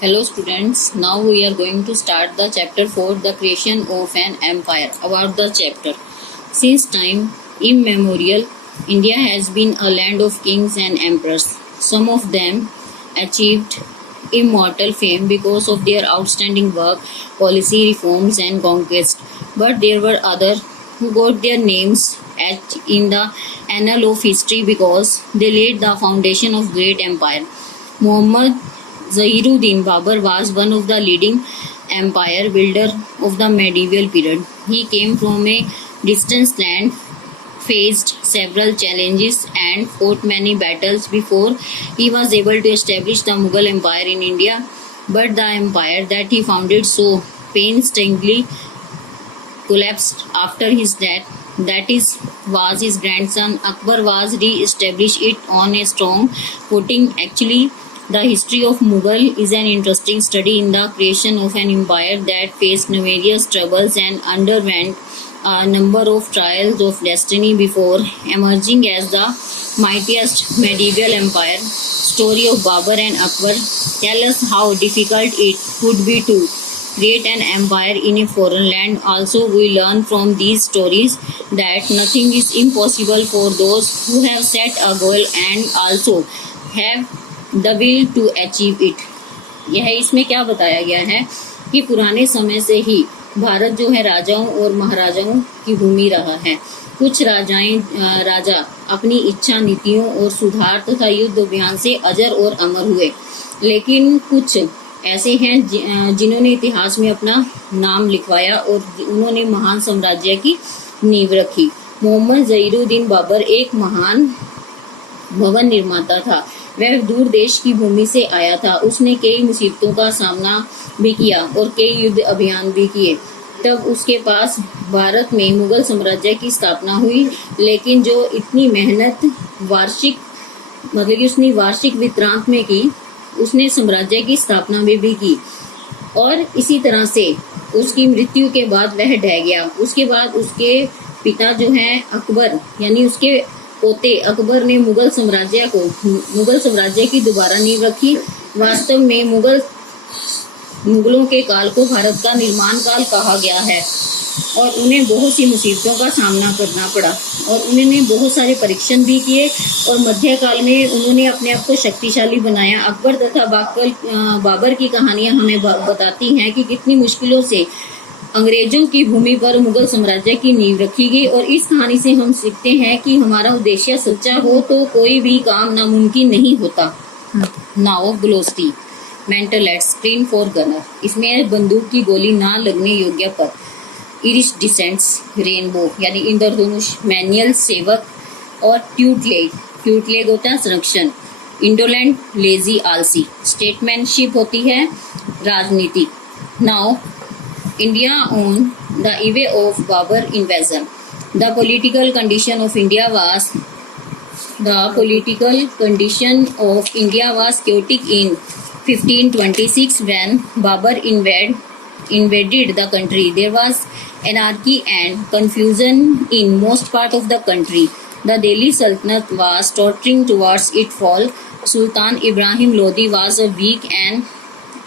Hello students, now we are going to start the chapter 4, the creation of an empire. About the chapter. Since time immemorial, India has been a land of kings and emperors. Some of them achieved immortal fame because of their outstanding work, policy reforms and conquest. But there were others who got their names etched in the annal of history because they laid the foundation of great empire. Muhammad Zahiruddin Babur was one of the leading empire builder of the medieval period. He came from a distant land, faced several challenges and fought many battles before he was able to establish the Mughal Empire in India. But the empire that he founded so painstakingly collapsed after his death. That is, was his grandson Akbar was re-established it on a strong footing. Actually, the history of Mughal is an interesting study in the creation of an empire that faced numerous troubles and underwent a number of trials of destiny before emerging as the mightiest medieval empire. Story of Babur and Akbar tell us how difficult it would be to create an empire in a foreign land. Also, we learn from these stories that nothing is impossible for those who have set a goal and also have the will to achieve it. यह इसमें क्या बताया गया है कि पुराने समय से ही भारत जो है राजाओं और महाराजाओं की भूमि रहा है। कुछ राजा अपनी इच्छा नीतियों और सुधार तथा युद्ध अभियान से अजर और अमर हुए, लेकिन कुछ ऐसे हैं जिन्होंने इतिहास में अपना नाम लिखवाया और उन्होंने महान साम्राज्य की नींव रखी। मोहम्मद जहीरुद्दीन बाबर एक महान भवन निर्माता था। वह दूर देश की भूमि से आया था। उसने कई मुसीबतों का सामना भी किया और कई युद्ध अभियान भी किए। तब उसके पास भारत में मुगल साम्राज्य की स्थापना हुई, लेकिन जो इतनी मेहनत उसने वार्षिक वित्रांत में की, उसने साम्राज्य की स्थापना में भी की और इसी तरह से उसकी मृत्यु के बाद वह ढह गया। उसके बाद उसके पिता जो हैं अकबर यानी उसके पोते अकबर ने मुगल साम्राज्य की दोबारा नींव रखी। वास्तव में मुगलों के काल को भारत का निर्माण काल कहा गया है और उन्हें बहुत सी मुसीबतों का सामना करना पड़ा और उन्होंने बहुत सारे परीक्षण भी किए और मध्यकाल में उन्होंने अपने आप को शक्तिशाली बनाया। अकबर तथा बाबर की कहानियां हमें बताती हैं कि कितनी मुश्किलों से अंग्रेजों की भूमि पर मुगल साम्राज्य की नींव रखी गई। और इस कहानी से हम सीखते हैं कि हमारा उद्देश्य सच्चा हो तो कोई भी काम नामुमकिन नहीं होता। नाउ ग्लोस्टी mantle at screen for gunner. इसमें बंदूक की गोली ना लगने योग्य पर इरिश डिसेंट्स रेनबो यानी इंद्रधनुष, मैनुअल सेवक और ट्यूटलेग होता है संरक्षण, इंडोलेंट लेजी आलसी, स्टेटमैनशिप होती है राजनीति। Now India on the eve of Babur invasion. The political condition of India was chaotic in 1526 when Babur invaded the country. There was anarchy and confusion in most part of the country. The Delhi Sultanate was tottering towards its fall. Sultan Ibrahim Lodi was a weak and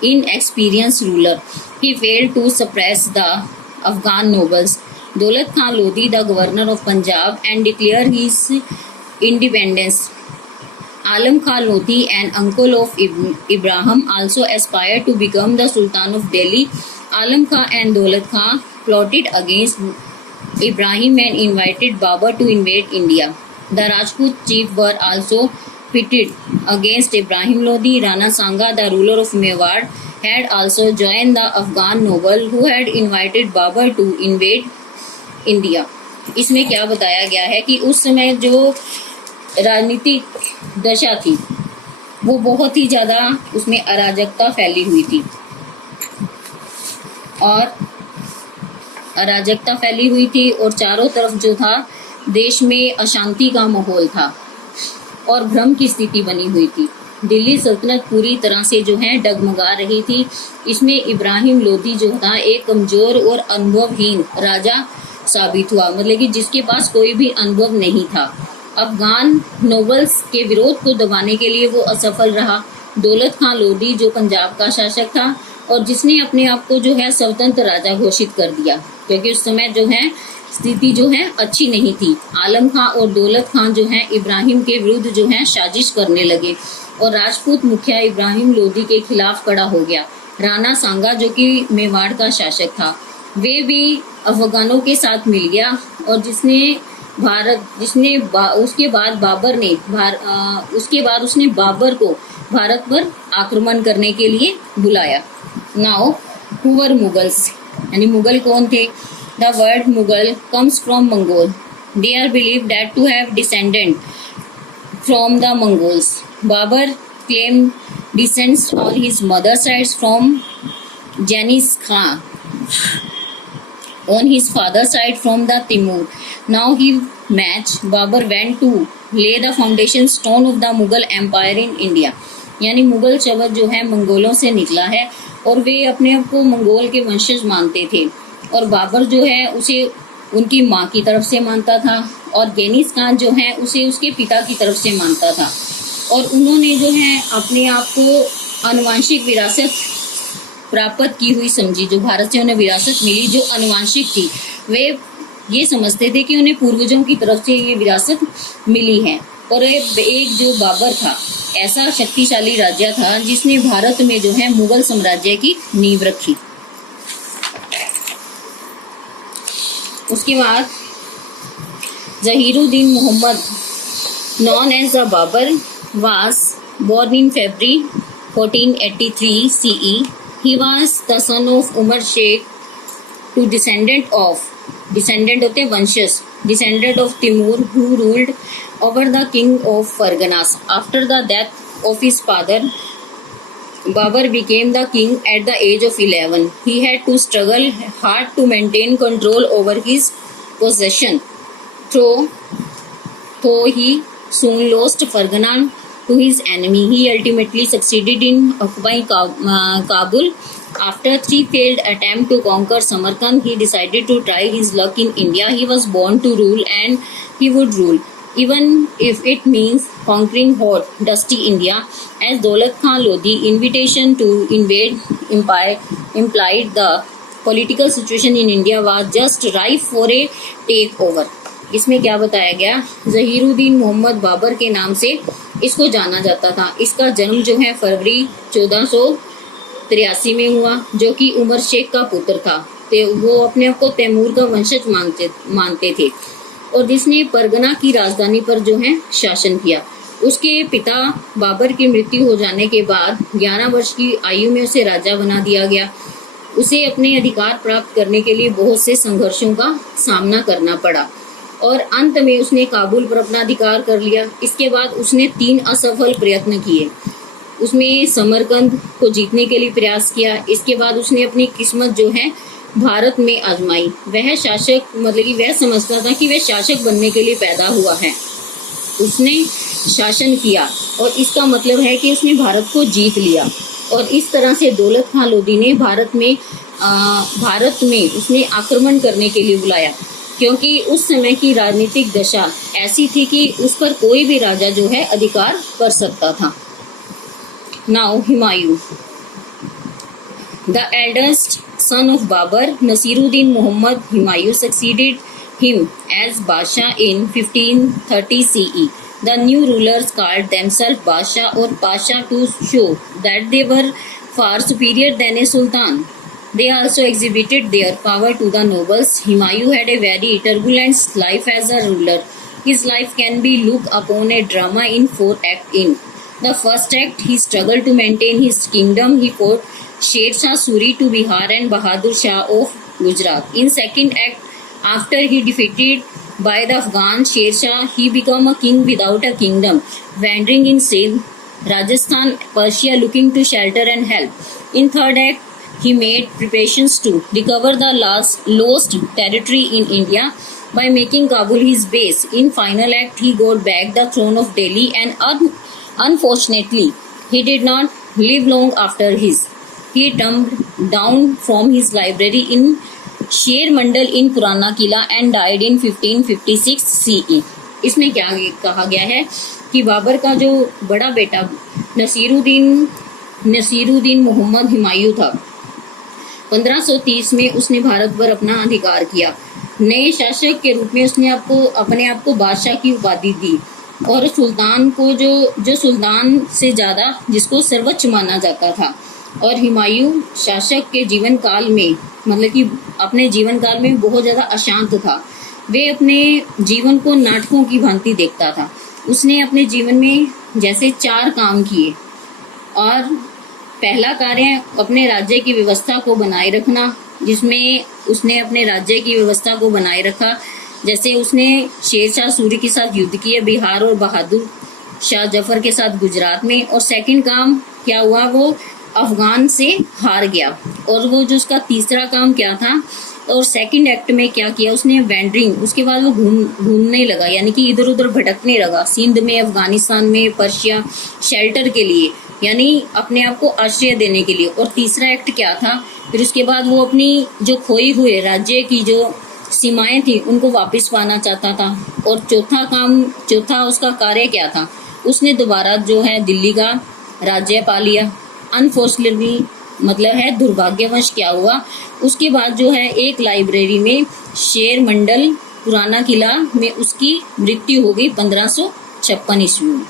inexperienced ruler. He failed to suppress the Afghan nobles. Daulat Khan Lodi, the governor of Punjab, and declared his independence. Alam Khan Lodi, an uncle of Ibrahim, also aspired to become the Sultan of Delhi. Alam Khan and Daulat Khan plotted against Ibrahim and invited Babur to invade India. The Rajput chiefs were also pitted against Ibrahim Lodi. Rana Sanga, the ruler of Mewar, had also joined the Afghan noble who had invited Babur to invade India. इसमें क्या बताया गया है कि उस समय जो राजनीतिक दशा थी वो बहुत ही ज्यादा उसमें अराजकता फैली हुई थी और चारों तरफ जो था देश में अशांति का माहौल था और भ्रम की स्थिति बनी हुई थी। दिल्ली सल्तनत पूरी तरह से जो है डगमगा रही थी। इसमें इब्राहिम लोदी जो था एक कमजोर और अनुभवहीन राजा साबित हुआ, मतलब कि जिसके पास कोई भी अनुभव नहीं था। अफगान नोबल्स के विरोध को दबाने के लिए वो असफल रहा दौलत खान लोधी जो पंजाब का शासक था और जिसने अपने आप को जो है स्वतंत्र राजा घोषित कर दिया, क्योंकि उस समय जो है स्थिति जो है अच्छी नहीं थी। आलम खां और दौलत खान जो है इब्राहिम के विरुद्ध जो है साजिश करने लगे और राजपूत मुखिया इब्राहिम लोधी के खिलाफ खड़ा हो गया। राणा सांगा जो कि मेवाड़ का शासक था, वे भी अफगानों के साथ मिल गया और उसके बाद उसने बाबर को भारत पर आक्रमण करने के लिए बुलाया। नाउ हु वर मुगल्स, यानी मुगल कौन थे? The word Mughal comes from Mongol. They are believed that to have descended from the Mongols. Babur claimed descent on his mother's side from Genghis Khan, on his father's side from the Timur. Now he matched. Babur went to lay the foundation stone of the Mughal Empire in India. यानी मुगल शब्द जो है मंगोलों से निकला है और वे अपने आप को मंगोल के वंशज मानते थे और बाबर जो है उसे उनकी माँ की तरफ से मानता था और गेनिस खान जो है उसे उसके पिता की तरफ से मानता था और उन्होंने जो है अपने आप को आनुवंशिक विरासत प्राप्त की हुई समझी। जो भारत से उन्हें विरासत मिली जो आनुवंशिक थी, वे ये समझते थे कि उन्हें पूर्वजों की तरफ से ये विरासत मिली है। और एक जो बाबर था ऐसा शक्तिशाली राजा था जिसने भारत में जो है मुगल साम्राज्य की नींव रखी। उसके बाद Zahiruddin Muhammad known as the Babur was born in February 1483 CE. He was the son of Umar Sheikh, to descendant होते वंशज, descendant of Timur, who ruled over the king of Farganas. After the death of his father, Babur became the king at the age of 11. He had to struggle hard to maintain control over his possession. Though he soon lost Fargana to his enemy, he ultimately succeeded in occupying Kabul. After 3 failed attempts to conquer Samarkand, he decided to try his luck in India. He was born to rule and he would rule, even if it means conquering hot, dusty India. As Daulat Khan Lodi's invitation to invade empire implied, the political situation in India was just ripe for a takeover. इसमें क्या बताया गया? जहीरुद्दीन मोहम्मद बाबर के नाम से इसको जाना जाता था। इसका जन्म जो है फरवरी 1483 में हुआ, जो कि उमर शेख का पुत्र था। वो अपने आप को तैमूर का वंशज मानते थे और जिसने परगना की राजधानी पर जो है शासन किया। उसके पिता बाबर की मृत्यु हो जाने के बाद 11 वर्ष की आयु में उसे राजा बना दिया गया। उसे अपने अधिकार प्राप्त करने के लिए बहुत से संघर्षों का सामना करना पड़ा और अंत में उसने काबुल पर अपना अधिकार कर लिया। इसके बाद उसने 3 असफल प्रयत्न किए। उसमें समरकंद को जीतने के लिए प्रयास किया। इसके बाद उसने अपनी किस्मत जो है भारत में आजमाई। वह शासक मतलब कि वह समझता था कि वह शासक बनने के लिए पैदा हुआ है। उसने शासन किया और इसका मतलब है कि उसने भारत को जीत लिया। और इस तरह से दौलत खान लोधी ने भारत में उसने आक्रमण करने के लिए बुलाया, क्योंकि उस समय की राजनीतिक दशा ऐसी थी कि उस पर कोई भी राजा जो है अधिकार कर सकता था। Now Humayun, the eldest son of Babur, Nasiruddin Muhammad Humayun succeeded him as Basha in 1530 CE. The new rulers called themselves Basha or Pasha to show that they were far superior than a sultan. They also exhibited their power to the nobles. Humayun had a very turbulent life as a ruler. His life can be looked upon a drama in 4 acts. In the first act, he struggled to maintain his kingdom. He fought Sher Shah Suri to Bihar and Bahadur Shah of Gujarat. In second act, after he defeated by the Afghan Sher Shah, he became a king without a kingdom, wandering in Sindh, Rajasthan, Persia, looking to shelter and help. In third act, he made preparations to recover the lost territory in India by making Kabul his base. In final act, he got back the throne of Delhi, and unfortunately, he did not live long after his. He dumped down from his library in शेर मंडल इन पुराना किला and died in 1556 CE. इसमें क्या कहा गया है कि बाबर का जो बड़ा बेटा नसीरुद्दीन मोहम्मद हुमायूं था। 1530 में उसने भारत पर अपना अधिकार किया। नए शासक के रूप में उसने अपने आप को बादशाह की उपाधि दी और सुल्तान को जो सुल्तान से ज़्यादा जिसको सर्वोच्च माना जाता था। और हुमायूं शासक के जीवन काल में मतलब कि अपने जीवन काल में बहुत ज़्यादा अशांत था। वे अपने जीवन को नाटकों की भांति देखता था। उसने अपने जीवन में जैसे 4 काम किए और पहला कार्य अपने राज्य की व्यवस्था को बनाए रखना, जिसमें उसने अपने राज्य की व्यवस्था को बनाए रखा। जैसे उसने शेरशाह सूरी के साथ युद्ध किया बिहार और बहादुर शाह जफर के साथ गुजरात में। और सेकंड काम क्या हुआ, वो अफगान से हार गया। और वो जो उसका तीसरा काम क्या था और सेकंड एक्ट में क्या किया उसने, वेंडरिंग, उसके बाद वो घूमने लगा, यानी कि इधर उधर भटकने लगा, सिंध में, अफगानिस्तान में, पर्शिया, शेल्टर के लिए, यानी अपने आप को आश्रय देने के लिए। और तीसरा एक्ट क्या था, फिर उसके बाद वो अपनी जो खोई हुए राज्य की जो सीमाएं थी उनको वापस पाना चाहता था। और चौथा उसका कार्य क्या था, उसने दोबारा जो है दिल्ली का राज्य पा लिया। अनफॉर्चुनेटली मतलब है दुर्भाग्यवश क्या हुआ, उसके बाद जो है एक लाइब्रेरी में शेर मंडल पुराना किला में उसकी मृत्यु हो गई 1556 ईस्वी में।